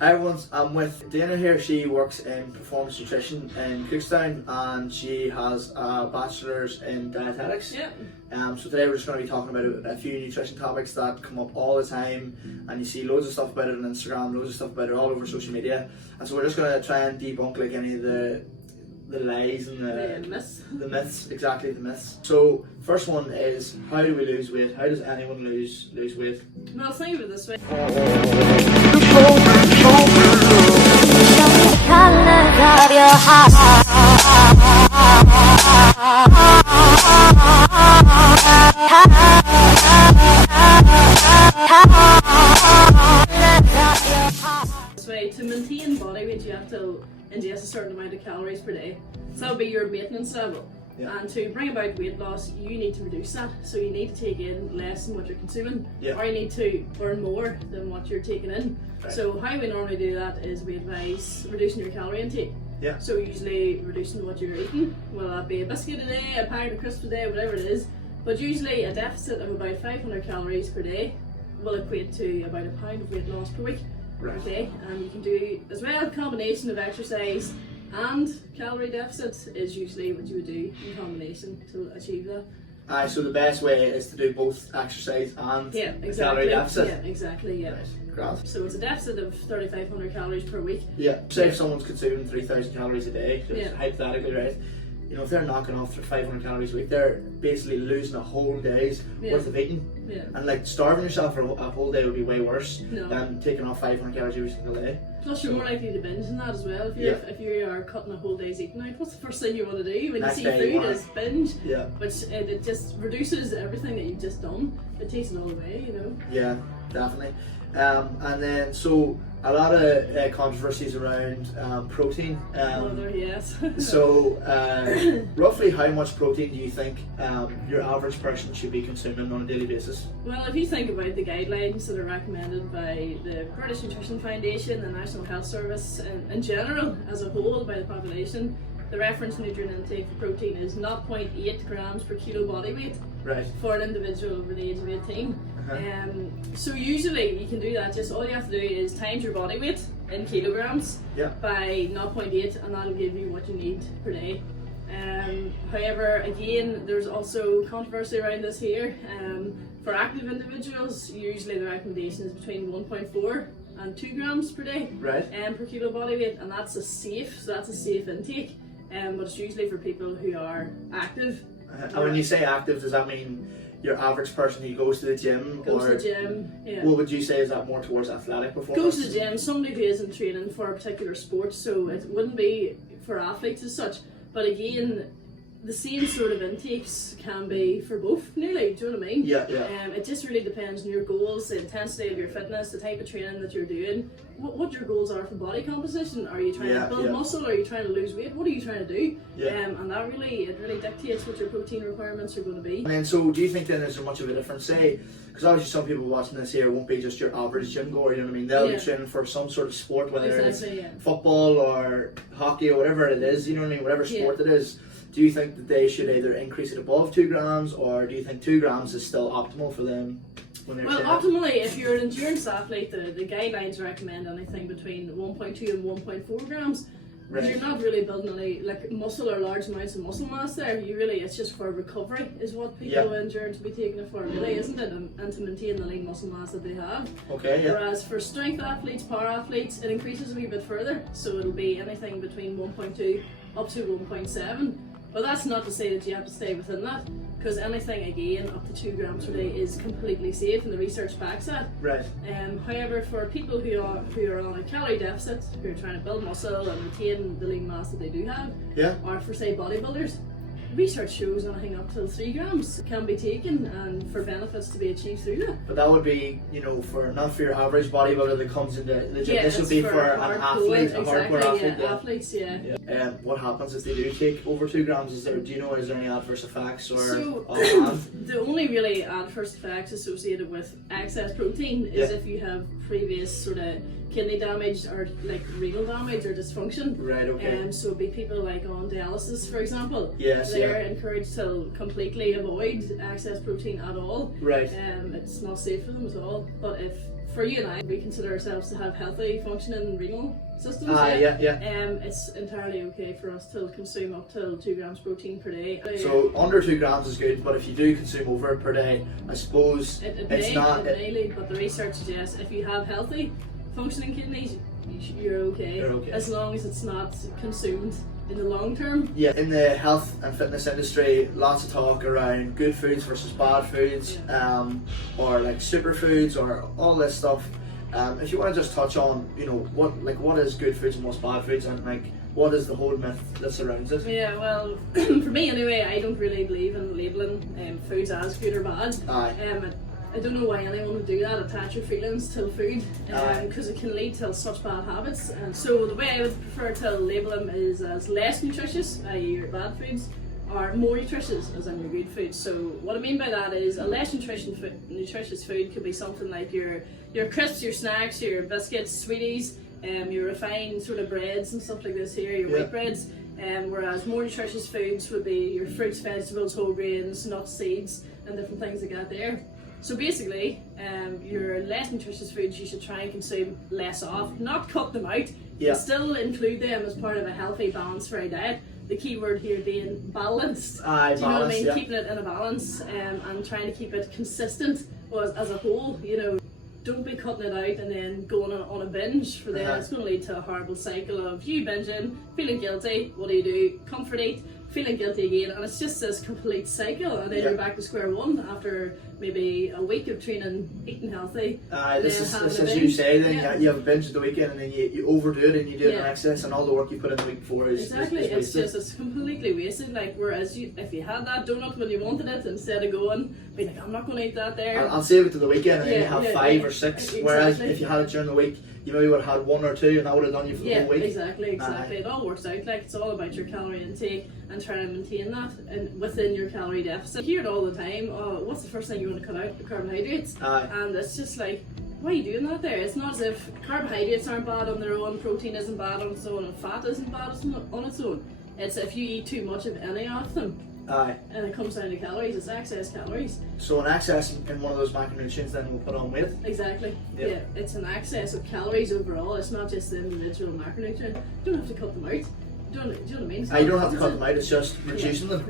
Hi everyone, I'm with Dana here. She works in performance nutrition in Cookstown and she has a bachelor's in dietetics. Yeah. So today we're just going to be talking about a few nutrition topics that come up all the time, and you see loads of stuff about it on Instagram, loads of stuff about it all over social media. And so we're just going to try and debunk like any of the lies and the myths, exactly, the myths. So first one is, how do we lose weight? How does anyone lose weight? Well, think of it this way. To maintain body weight, you have to ingest a certain amount of calories per day. So that would be your maintenance level. Yeah. And to bring about weight loss, you need to reduce that. So you need to take in less than what you're consuming, or you need to burn more than what you're taking in. Right. So how we normally do that is we advise reducing your calorie intake. Yeah. So usually reducing what you're eating, whether that be a biscuit a day, a packet of crisps a day, whatever it is. But usually a deficit of about 500 calories per day will equate to about a pound of weight loss per week. Right. Okay, and you can do as well a combination of exercise and calorie deficits is usually what you would do in combination to achieve that. So the best way is to do both exercise and calorie deficit? Yeah, exactly, yeah. Right. Great. So it's a deficit of 3,500 calories per week. Yeah, say if someone's consuming 3,000 calories a day, just hypothetically, right? You know, if they're knocking off 500 calories a week, they're basically losing a whole day's worth of eating. Yeah. And like starving yourself for a whole day would be way worse than taking off 500 calories every single day. Plus you're more likely to binge than that as well. If you are cutting a whole day's eating out, what's the first thing you want to do when you see food is binge? Yeah. Which it just reduces everything that you've just done. It takes it all away, you know. Yeah, definitely. And then so a lot of controversies around protein. Yes. So roughly how much protein do you think your average person should be consuming on a daily basis? Well, if you think about the guidelines that are recommended by the British Nutrition Foundation, the National Health Service, and in general as a whole by the population, the reference nutrient intake for protein is 0.8 grams per kilo body weight for an individual over the age of 18. So usually you can do that, just all you have to do is times your body weight in kilograms by 0.8 and that'll give you what you need per day. However, again, there's also controversy around this here. For active individuals, usually the recommendation is between 1.4 and 2 grams per day per kilo body weight, and that's a safe intake. But it's usually for people who are active. And when you say active, does that mean your average person who goes to the gym? What would you say, is that more towards athletic performance? Goes to the gym, somebody who isn't training for a particular sport, so it wouldn't be for athletes as such. But again, the same sort of intakes can be for both, nearly, do you know what I mean? Yeah. It just really depends on your goals, the intensity of your fitness, the type of training that you're doing, what your goals are for body composition. Are you trying to build muscle? Are you trying to lose weight? What are you trying to do? And that really dictates what your protein requirements are going to be. And so do you think then there's much of a difference, say, because obviously some people watching this here won't be just your average gym goer, you know what I mean? They'll be training for some sort of sport, whether it's football or hockey or whatever it is, you know what I mean, whatever sport it is. Do you think that they should either increase it above 2 grams, or do you think 2 grams is still optimal for them when they're training? Optimally, if you're an endurance athlete, the guidelines recommend anything between 1.2 and 1.4 grams. Because you're not really building any muscle or large amounts of muscle mass there. It's just for recovery is what people in endurance will be taking it for, really, isn't it? And to maintain the lean muscle mass that they have. Whereas for strength athletes, power athletes, it increases a wee bit further. So it'll be anything between 1.2 up to 1.7. But that's not to say that you have to stay within that, because anything again up to 2 grams per day is completely safe, and the research backs that. However, for people who are on a calorie deficit, who are trying to build muscle and retain the lean mass that they do have, or for say bodybuilders, research shows anything up till 3 grams can be taken, and for benefits to be achieved through that. But that would be, not for your average bodybuilder that comes into the gym. This would be for an athlete, a hardcore athlete. Athletes, what happens if they do take over 2 grams? Is there any adverse effects or? The only really adverse effects associated with excess protein is if you have previous sort of kidney damage or renal damage or dysfunction. So it'd be people on dialysis, for example. They're encouraged to completely avoid excess protein at all. It's not safe for them at all. But if for you and I, we consider ourselves to have healthy functioning renal systems. It's entirely okay for us to consume up till 2 grams protein per day. So under 2 grams is good, but if you do consume over it per day, I suppose it may lead, but the research suggests if you have healthy functioning kidneys, you're okay. You're okay. As long as it's not consumed in the long term. Yeah, in the health and fitness industry, lots of talk around good foods versus bad foods, or like superfoods or all this stuff. If you want to just touch on, what is good foods and what's bad foods, and like what is the whole myth that surrounds it? Yeah, well, for me anyway, I don't really believe in labelling foods as good or bad. I don't know why anyone would do that, attach your feelings to food, because it can lead to such bad habits. And so the way I would prefer to label them is as less nutritious, i.e. your bad foods, or more nutritious, as in your good foods. So what I mean by that is a less nutritious food could be something like your crisps, your snacks, your biscuits, sweeties, your refined sort of breads and stuff like this here, your white breads. Whereas more nutritious foods would be your fruits, vegetables, whole grains, nuts, seeds, and different things like that there. So basically, your less nutritious foods you should try and consume less of, not cut them out, but still include them as part of a healthy, balanced, varied diet. The key word here being balanced. Do you know what I mean? Keeping it in a balance and trying to keep it consistent as a whole. Don't be cutting it out and then going on a binge, for then it's going to lead to a horrible cycle of you binging, feeling guilty. What do? Comfort eat, feeling guilty again, and it's just this complete cycle, and then you're back to square one after maybe a week of training, eating healthy. This is as you say, then you have a binge at the weekend, and then you overdo it and you do it in excess, and all the work you put in the week before is wasted. It's completely wasted. Like, whereas if you had that donut when you wanted it, instead of going being like, I'm not going to eat that there, I'll save it to the weekend, and then you have 5 or 6. Exactly. Whereas if you had it during the week, you maybe would have had 1 or 2, and that would have done you for the whole week. Exactly. It all works out. Like, it's all about your calorie intake and trying to maintain that and within your calorie deficit. You hear it all the time. Oh, what's the first thing you want to cut out? The carbohydrates. And it's just like, why are you doing that there? It's not as if carbohydrates aren't bad on their own, protein isn't bad on its own, and fat isn't bad on its own. It's if you eat too much of any of them. And it comes down to calories, it's excess calories. So an excess in one of those macronutrients then will put on weight? Exactly. Yep. Yeah, it's an excess of calories overall, it's not just the individual macronutrient. You don't have to cut them out. Do you know what I mean? You don't have to cut them out, it's just reducing them.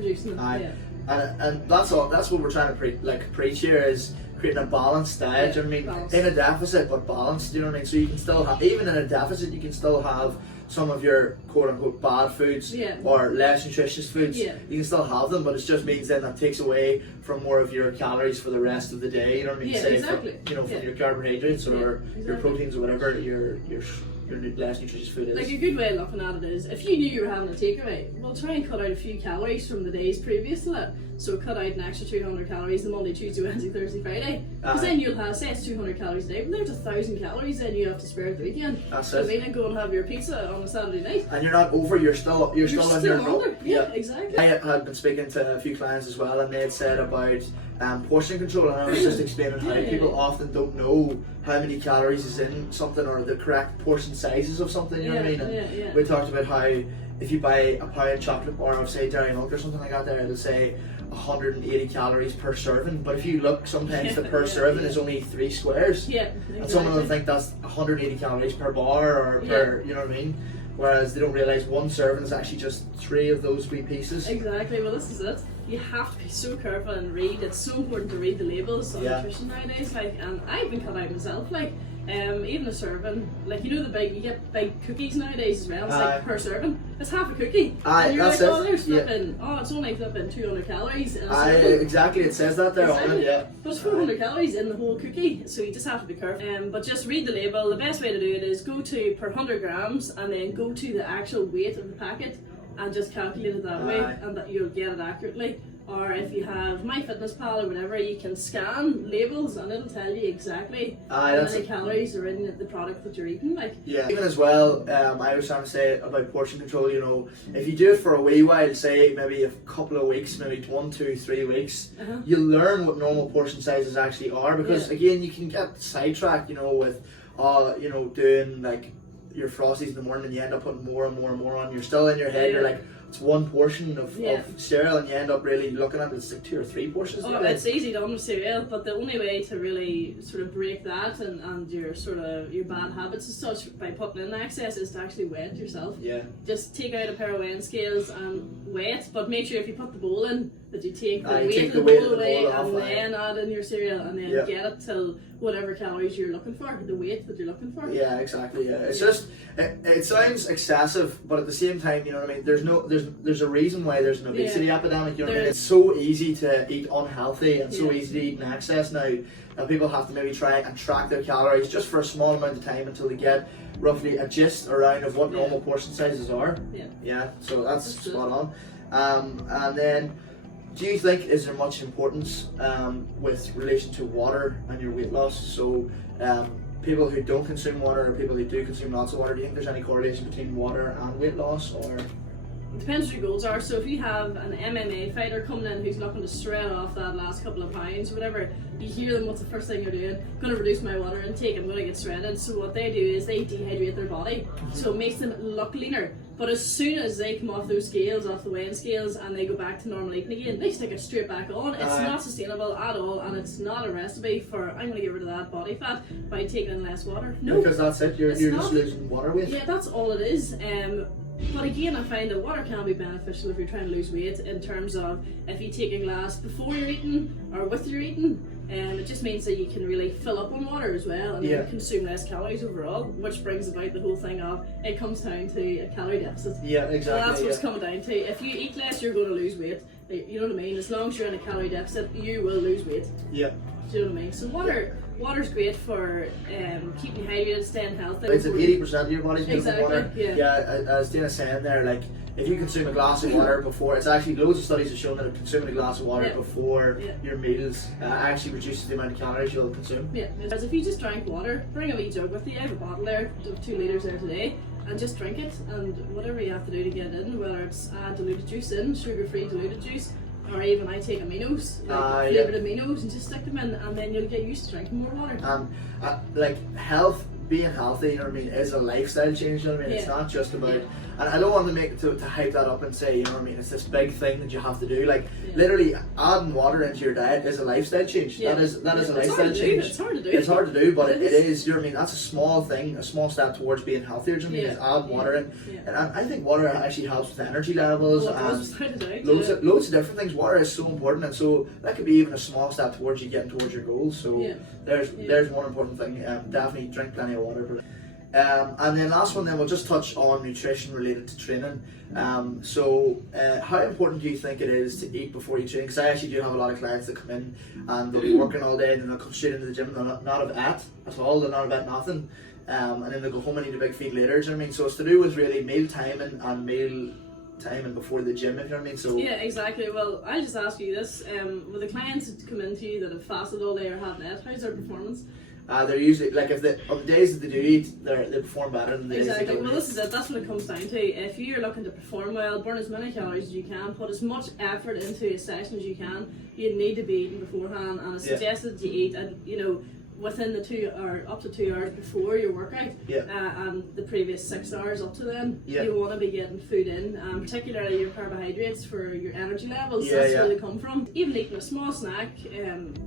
And that's what we're trying to preach here, is creating a balanced diet. Do you know what I mean? In a deficit, but balanced. Do you know what I mean? So you can still have, even in a deficit, you can still have some of your quote unquote bad foods or less nutritious foods. You can still have them, but it just means then that takes away from more of your calories for the rest of the day. You know what I mean? From your carbohydrates or your proteins or whatever your less nutritious food is. Like, a good way of looking at it is, if you knew you were having a takeaway, well, try and cut out a few calories from the days previous to that. So cut out an extra 200 calories the Monday, Tuesday, Wednesday, Thursday, Friday. Because then you'll have, say it's 200 calories a day, but there's 1,000 calories then you have to spare at the weekend. That's so it. Then go and have your pizza on a Saturday night. And you're not over, you're still in your under. Yeah, exactly. I had been speaking to a few clients as well, and they had said about portion control, and I was just explaining how people often don't know how many calories is in something or the correct portion sizes of something, you know what I mean? And we talked about how if you buy a pound chocolate bar of, say, dairy milk or something like that, there it'll say 180 calories per serving, but if you look, sometimes the per serving is only 3 squares. Exactly. And some of them think that's 180 calories per bar or per, you know what I mean? Whereas they don't realise one serving is actually just 3 of those wee pieces. Exactly, well, this is it. You have to be so careful and read. It's so important to read the labels on nutrition nowadays. And I've been cut out myself. Even a serving, you get big cookies nowadays as well. It's like per serving. It's half a cookie. And you're like, there's flipping. It's only flipping 200 calories in a serving. Exactly, it says that there on it, But it's 400 calories in the whole cookie, so you just have to be careful. But just read the label. The best way to do it is go to per 100 grams and then go to the actual weight of the packet and just calculate it that way, and that you'll get it accurately. Or if you have MyFitnessPal or whatever, you can scan labels and it'll tell you exactly how many calories are in the product that you're eating. Even as well, I was trying to say about portion control, if you do it for a wee while, say maybe a couple of weeks, maybe 1, 2, 3 weeks, you'll learn what normal portion sizes actually are, because again, you can get sidetracked, with doing your Frosties in the morning and you end up putting more and more and more on. You're still in your head, you're like, it's one portion of cereal, and you end up really looking at it, it's like 2 or 3 portions. Oh, it's easy done with cereal, but the only way to really sort of break that and your sort of your bad habits as such by putting in excess is to actually weigh it yourself. Yeah. Just take out a pair of weighing scales and weigh it, but make sure if you put the bowl in that you take the weight of the bowl away and then add in your cereal and then get it till whatever calories you're looking for, the weight that you're looking for. Yeah, exactly. Yeah, it's just it sounds excessive, but at the same time, you know what I mean. There's a reason why there's an obesity epidemic. You know what I mean. It's so easy to eat unhealthy and so easy to eat in excess now. And people have to maybe try and track their calories just for a small amount of time until they get roughly a gist around of what normal portion sizes are. Yeah. So that's spot on. And then, do you think is there much importance with relation to water and your weight loss? So people who don't consume water or people who do consume lots of water, do you think there's any correlation between water and weight loss? Or it depends what your goals are. So if you have an MMA fighter coming in who's looking to shred off that last couple of pounds or whatever, you hear them, what's the first thing they're doing? I'm going to reduce my water intake, I'm going to get shredded. So what they do is they dehydrate their body, so it makes them look leaner. But as soon as they come off those scales, off the weighing scales, and they go back to normal eating again, they stick it straight back on. It's not sustainable at all, and it's not a recipe for, I'm going to get rid of that body fat by taking in less water. No. Because that's it, you're just losing water weight. Yeah, that's all it is. But again, I find that water can be beneficial if you're trying to lose weight, in terms of if you take a glass before you're eating or with your eating, it just means that you can really fill up on water as well and then consume less calories overall, which brings about the whole thing of it comes down to a calorie deficit. Yeah, exactly. So that's what's coming down to. If you eat less, you're going to lose weight. You know what I mean? As long as you're in a calorie deficit, you will lose weight. Yeah. Do you know what I mean? So water's great for keeping you hydrated, staying healthy. It's at 80% of your body's made from water. Yeah, as Dana's saying there, like if you consume a glass of water before, it's actually loads of studies have shown that consuming a glass of water before your meals actually reduces the amount of calories you'll consume. Yeah, because if you just drank water, bring a wee jug with you. I have a bottle there of 2 litres there today, and just drink it, and whatever you have to do to get it in, whether it's add diluted juice in, sugar-free diluted juice, or even I take aminos, like flavoured aminos, and just stick them in, and then you'll get used to drinking more water. Like being healthy, you know what I mean, is a lifestyle change, you know what I mean? It's not just about, and I don't want to make to hype that up and say, you know what I mean, it's this big thing that you have to do. Like literally adding water into your diet is a lifestyle change. That is a lifestyle change. It's hard to do. It's hard to do, but it is, you know what I mean, that's a small thing, a small step towards being healthier, you know what I mean, is add water in. And I think water actually helps with energy levels and loads of different things. Water is so important, and so that could be even a small step towards you getting towards your goals. So there's one important thing. Definitely drink plenty of water. And then last one, then we'll just touch on nutrition related to training. So how important do you think it is to eat before you train? Because I actually do have a lot of clients that come in and they'll be working all day and then they'll come straight into the gym and they'll not have ate at all, they'll not have ate nothing, and then they'll go home and eat a big feed later. Do you know what I mean? So it's to do with really meal timing and meal timing before the gym, if you know what I mean. So yeah, exactly. Well, I'll just ask you this: with the clients that come into you that have fasted all day or haven't ate, how's their performance? They're usually, like, on the days that they do eat, they perform better than the days they don't. Well, this is it. That's what it comes down to. If you're looking to perform well, burn as many calories as you can, put as much effort into a session as you can, you need to be eating beforehand. And it's suggested you eat, within the 2 or up to 2 hours before your workout, and the previous 6 hours up to then. You want to be getting food in, particularly your carbohydrates for your energy levels. That's where they come from. Even eating a small snack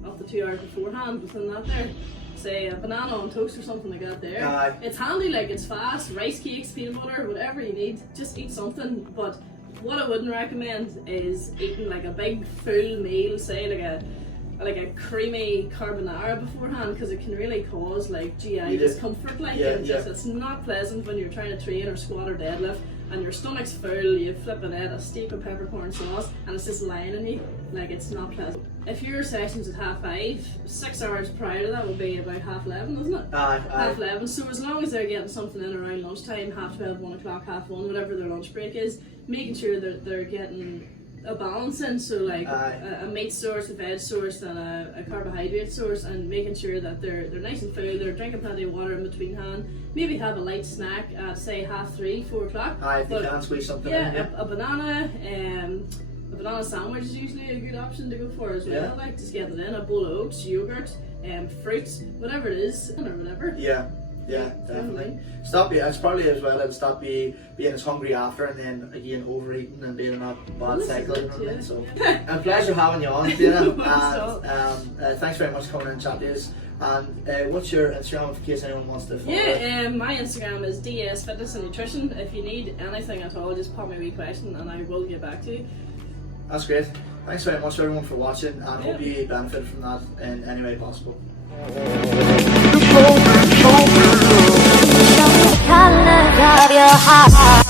up to 2 hours beforehand, within that there, say a banana on toast or something like that there. It's handy, like, it's fast. Rice cakes, peanut butter, whatever you need, just eat something. But what I wouldn't recommend is eating like a big full meal, say like a creamy carbonara beforehand, because it can really cause like GI discomfort, like it's not pleasant when you're trying to train or squat or deadlift and your stomach's full, you flipping out a steak of peppercorn sauce and it's just lying in you, like, it's not pleasant. If your session's at 5:30, 6 hours prior to that would be about 11:30, isn't it? 11:30. So as long as they're getting something in around lunchtime, 12:30, 1 o'clock, 1:30, whatever their lunch break is, making sure that they're getting a balance in, so like a meat source, a veg source, and a carbohydrate source, and making sure that they're nice and full, they're drinking plenty of water in between hand, maybe have a light snack at say 3:30, 4 o'clock. If you can squeeze something in. A banana, a banana sandwich is usually a good option to go for as well, like just get it in, a bowl of oats, yogurt, fruits, whatever it is, or whatever. Yeah, definitely. Stop. It's probably as well. It'll stop being as hungry after, and then again overeating and being in that bad cycle. You know what I mean? So, a pleasure having you on, Dana. And thanks very much for coming in and chat to us. And what's your Instagram in case anyone wants to follow it? My Instagram is DS Fitness and Nutrition. If you need anything at all, just pop me a wee question and I will get back to you. That's great. Thanks very much everyone for watching, and hope you benefit from that in any way possible. Color of your heart.